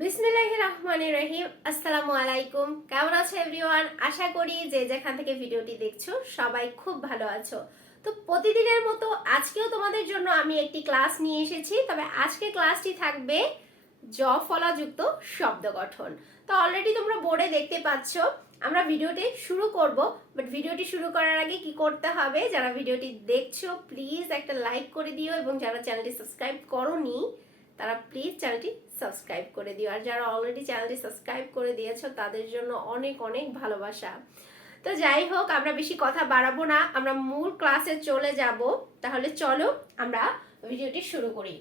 বিসমিল্লাহির রহমানির রহিম। আসসালামু আলাইকুম। কেমন আছো এভরিওয়ান? আশা করি যে যেখান থেকে ভিডিওটি দেখছো সবাই খুব ভালো আছো। তো প্রতিদিনের মতো আজকেও তোমাদের জন্য আমি একটি ক্লাস নিয়ে এসেছি। তবে আজকে ক্লাসটি থাকবে জ ফলাযুক্ত শব্দ গঠন। তো অলরেডি তোমরা বোর্ডে দেখতে পাচ্ছ। আমরা ভিডিওটি শুরু করব, বাট ভিডিওটি শুরু করার আগে কি করতে হবে, যারা ভিডিওটি দেখছো প্লিজ একটা লাইক করে দিও, এবং যারা চ্যানেলটি সাবস্ক্রাইব করোনি তারা প্লিজ চ্যানেলটি সাবস্ক্রাইব করে দিও। আর যারা অলরেডি চ্যানেলটি সাবস্ক্রাইব করে দিয়েছো তাদের জন্য অনেক অনেক ভালোবাসা। তো যাই হোক, আমরা বেশি কথা বাড়াবো না, আমরা মূল ক্লাসে চলে যাব। তাহলে চলো আমরা ভিডিওটি শুরু করি।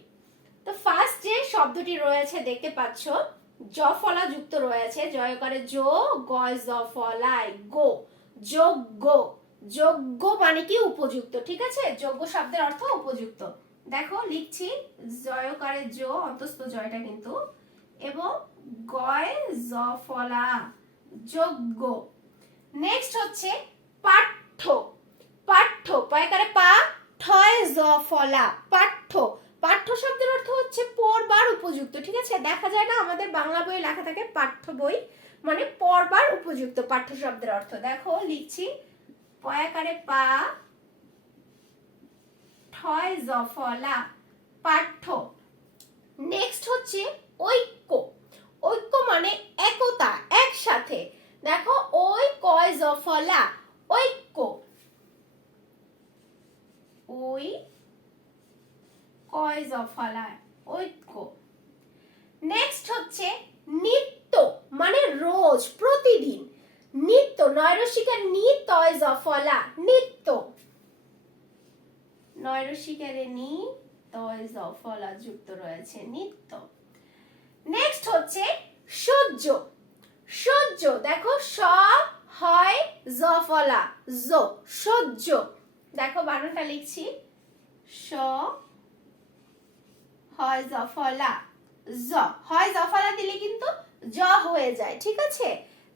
তো ফার্স্ট যে শব্দটি রয়েছে দেখতে পাচ্ছ, জ ফলা যুক্ত রয়েছে। জয়কারে জো, গয় জ ফলায় গো, যোগ্য। যোগ্য মানে কি? উপযুক্ত। ঠিক আছে, যোগ্য শব্দের অর্থ উপযুক্ত। দেখো লিখছি, জয়কারে জো, অন্তস্থ জয়টা কিন্তু, এবং গয় জ ফলা, যোগ্য। নেক্সট হচ্ছে পাঠ্য। পাঠ্য, পয়কারে পা, ঠয় জ ফলা, পাঠ্য। পাঠ্য শব্দের অর্থ হচ্ছে পড়বার উপযুক্ত। ঠিক আছে, দেখা যায় না আমাদের বাংলা বই লেখা থাকে পাঠ্য বই, মানে পড়বার উপযুক্ত পাঠ্য শব্দের অর্থ। দেখো লিখছি, পয়াকারে পা, ঠয় জ ফলা, পাঠ্য। নেক্সট হচ্ছে ঐক্য। ঐক্য মানে একতা, একসাথে। দেখো ওই কয় জ ফলা, ঐক্য। ওই কয় জ ফলা, ঐক্য। নেক্সট হচ্ছে নিত্য, মানে রোজ, প্রতিদিন। নিত্য, নয়রসিকার নি, তয় জ ফলা, নিত্য। নয়রসিকারে নি, তয় জ ফলা যুক্ত রয়েছে, নিত্য। নেক্সট হচ্ছে সহ্য। সহ্য, দেখো স হয় জ ফলা, জো, সহ্য। দেখো বানানটা লিখছি, স হয় জ ফলা, জ। হয় জ ফলা দিলে কিন্তু জ হয়ে যায়। ঠিক আছে,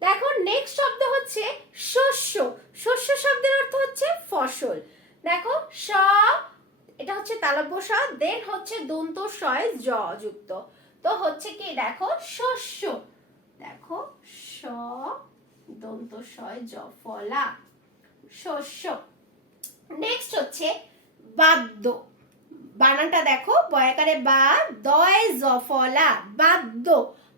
দেখো নেক্সট শব্দ হচ্ছে শস্য। শস্য শব্দের অর্থ হচ্ছে ফসল। দেখো স, এটা হচ্ছে তালব্য স, দেন হচ্ছে দন্ত শয় জ যুক্ত। তো হচ্ছে কি, দেখো শস্য। দেখো স দন্ত শয় জ ফলা, শস্য। নেক্সট হচ্ছে বাদ্য। বানানটা দেখো, বয়াকারে বা, দয় জ ফলা, বাদ্য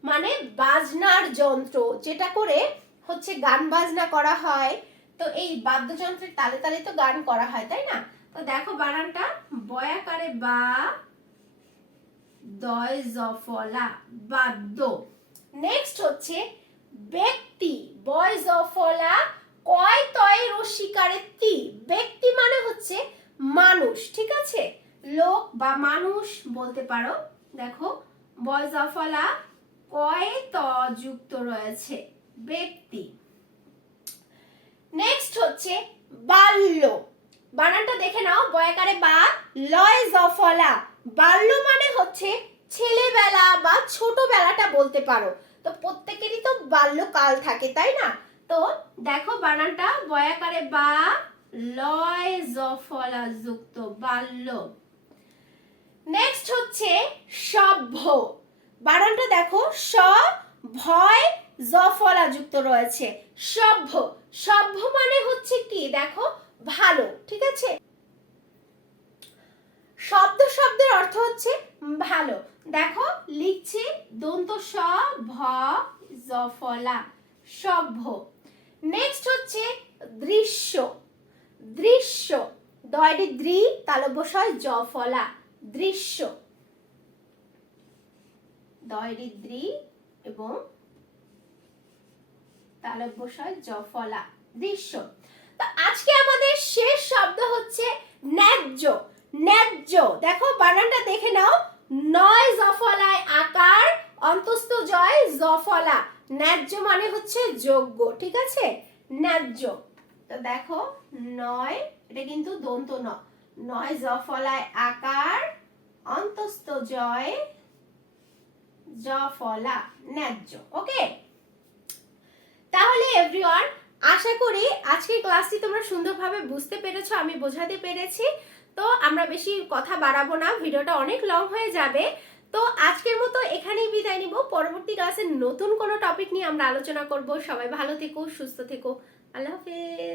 মানে বাজনার যন্ত্র, যেটা করে হচ্ছে গান বাজনা করা হয়। তো এই বাদ্যযন্ত্রের তালে তালে তো গান করা হয়, তাই না? তো দেখো বানানটা, বয়াকারে বা, দয় জ ফলা, বাদ্য। নেক্সট হচ্ছে ব্যক্তি। বয় জ ফলা, কয় তয় রসিকারে তি, ব্যক্তি মানে হচ্ছে মানুষ। ঠিক আছে, লোক বা মানুষ বলতে পারো। দেখো বয় জ ফলা, কয় ত যুক্ত রয়েছে, ব্যক্তি। নেক্সট হচ্ছে বাল্য। বানানটা দেখে নাও, বয়াকারে বা, লয় জ ফলা, বাল্য মানে হচ্ছে ছেলেবেলা বা ছোটবেলাটা বলতে পারো। তো প্রত্যেকেরই তো বাল্যকাল থাকে, তাই না? তো দেখো বানানটা, বয়াকারে বা, লয় জ ফলা যুক্ত, বাল্য। নেক্সট হচ্ছে সভ্য। বানানটা দেখো, স ভয় জ ফলা যুক্ত রয়েছে, সভ্য। সভ্য মানে হচ্ছে কি, দেখো ভালো। ঠিক আছে, শব্দ শব্দের অর্থ হচ্ছে ভালো। দেখো লিখছি, দন্ত স ভ জ ফলা, সভ্য। নেক্সট হচ্ছে দৃশ্য। দৃশ্য, দয়টি দ্রি, তালব্য শয় জ ফলা, দৃশ্য। দয়টি দ্রি এবং তালব্য শয় জ ফলা, দৃশ্য। তো আজকে আমাদের শেষ শব্দ হচ্ছে ন্যায্য। ন্যায্য, দেখো বানানটা দেখে নাও, নয় জ ফলায় আকার, অন্তস্থ জয় জ ফলা, ন্যায্য মানে হচ্ছে যোগ্য। ঠিক আছে, ন্যায্য। তো দেখো নয়, এটা কিন্তু দন্ত ন, নয় জ ফলায় আকার, অন্তস্থ জয় জ ফলা, ন্যায্য। ওকে, তাহলে এভরিওয়ান, আশা করি আজকের ক্লাসটি তোমরা সুন্দরভাবে বুঝতে পেরেছো, আমি বোঝাতে পেরেছি। তো আমরা বেশি কথা বাড়াবো না, ভিডিওটা অনেক লং হয়ে যাবে। তো আজকের মতো এখানেই বিদায় নিব। পরবর্তী ক্লাসে নতুন কোনো টপিক নিয়ে আমরা আলোচনা করব। সবাই ভালো থেকো, সুস্থ থেকো। আল্লাহ হাফেজ।